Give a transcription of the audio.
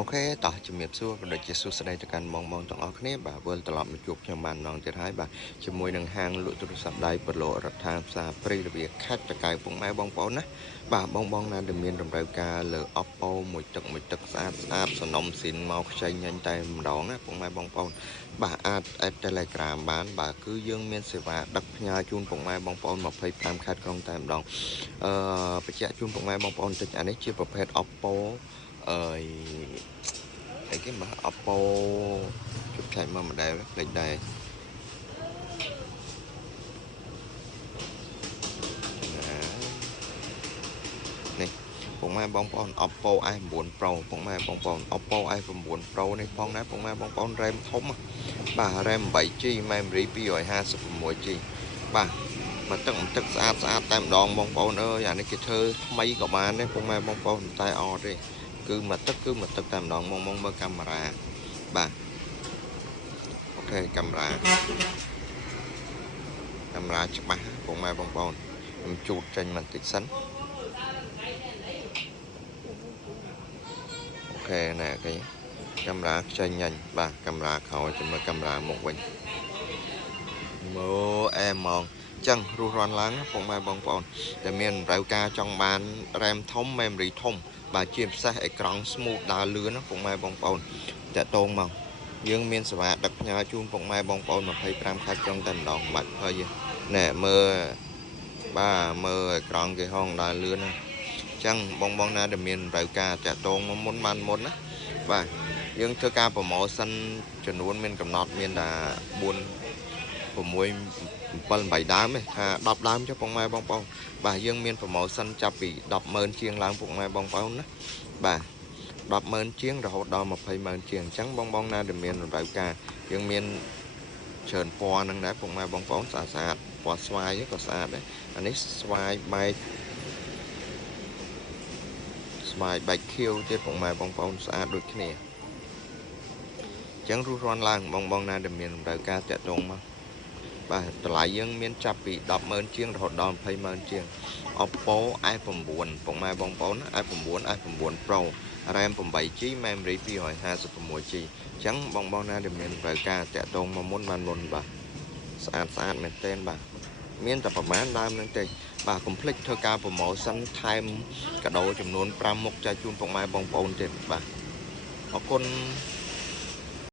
Ok, tỏជំរាបសួរក៏ដូចជាសួស្តីទៅកាន់បងទាំងអស់គ្នាបាទវិលត្រឡប់មកជួបខ្ញុំបានម្ដងទៀតហើយបាទជាមួយនឹងហាងលក់ទូរស័ព្ទដៃប្រឡូរដ្ឋាភិបាលផ្សារព្រៃរបៀខេត្តតកៅពុកម៉ែបងប្អូនណាបាទបងណាដែលមានតម្រូវការលើ Oppo មួយទឹកស្អាតសំណុំស៊ីនមកខ្ចីញញតែម្ដងណាពុកម៉ែបងប្អូនបាទអាច Telegram បានបាទគឺយើងមានសេវាដឹកផ្ញើជូនពុកម៉ែបងប្អូន25ខេត្តក្រុងតែម្ដងបញ្ជាក់ជូនពុកម៉ែបងប្អូនតិចអានេះជាប្រភេទ Oppo អឺអីគេមក Oppo ជប់ចែកមើល model ផ្លេចដែរនេះពុកម៉ែបងប្អូន Oppo i9 Pro ពុកម៉ែបងប្អូន Oppo i9 Pro នេះផងដែរពុកម៉ែបងប្អូន RAM ធំបាទ RAM 8GB memory 256GB បាទមកទឹកស្អាតតែម្ដងបងប្អូនអើយអានេះគេធ្វើថ្មីក៏បានដែរពុកម៉ែបងប្អូនតែអត់ទេគឺមកទឹកតែម្ដងមកមើលកាមេរ៉ាបាទអូខេកាមេរ៉ាច្បាស់ពុកម៉ែបងប្អូនខ្ញុំជូតចេញបន្តិចសិនអូខេណែគេកាមេរ៉ាខ្ចីញញបាទកាមេរ៉ាក្រោយជាមួយកាមេរ៉ាមុខវិញមើលអែហ្មងចឹងរស់រាន់ឡើងពុកម៉ែបងប្អូនតែមានតម្រូវការចង់បាន RAM ធំ memory ធំបាទជាពិសេសអេក្រង់ smooth ដើរលឿនណាពុកម៉ែបងប្អូនតាក់ទងមកយើងមានសេវាដឹកផ្ញើជូនពុកម៉ែបងប្អូន25ខែចុងតែម្ដងបាច់ហើយណែមើលបាទមើលអេក្រង់គេហងដើរលឿនណាចឹងបងណាដែលមានតម្រូវការតាក់ទងមកមុនបានមុនណាបាទយើងធ្វើការប្រម៉ូសិនចំនួនមានកំណត់មានតែ4 6 7 8ដើមទេថា10ដើមចុះពុកម៉ែបងប្អូនបាទយើងមានប្រម៉ូសិនចាប់ពី 100000 ជាងឡើងពុកម៉ែបងប្អូនណាបាទ 100000 ជាងរហូតដល់ 2000000 ជាងអញ្ចឹងបងណាដែលមានតម្រូវការយើងមានច្រើនពណ៌ហ្នឹងដែរពុកម៉ែបងប្អូនស្អាតពណ៌ស្វាយក៏ស្អាតដែរអានេះស្វាយបែកខៀវទៀតពុកម៉ែបងប្អូនស្អាតដូចគ្នាអញ្ចឹងរស់រាន់ឡើងបងណាដែលមានតម្រូវការតាក់ទងមកបាទតម្លៃយើងមានចាប់ពី 100000 ជាងរហូតដល់ 2000000 ជាង Oppo i9 ពុកម៉ែបងប្អូន i9 Pro RAM 8GB memory 256GB អញ្ចឹងបងណាដែលមានតម្រូវការតាក់ទងមកមុនបានមុនបាទស្អាតមែនទែនបាទមានតែប្រមាណដើមហ្នឹងទេបាទកុំភ្លេចធ្វើការប្រម៉ូសិនថែមកាដូចំនួន5មុខចែកជូនពុកម៉ែបងប្អូនទៀតបាទអរគុណ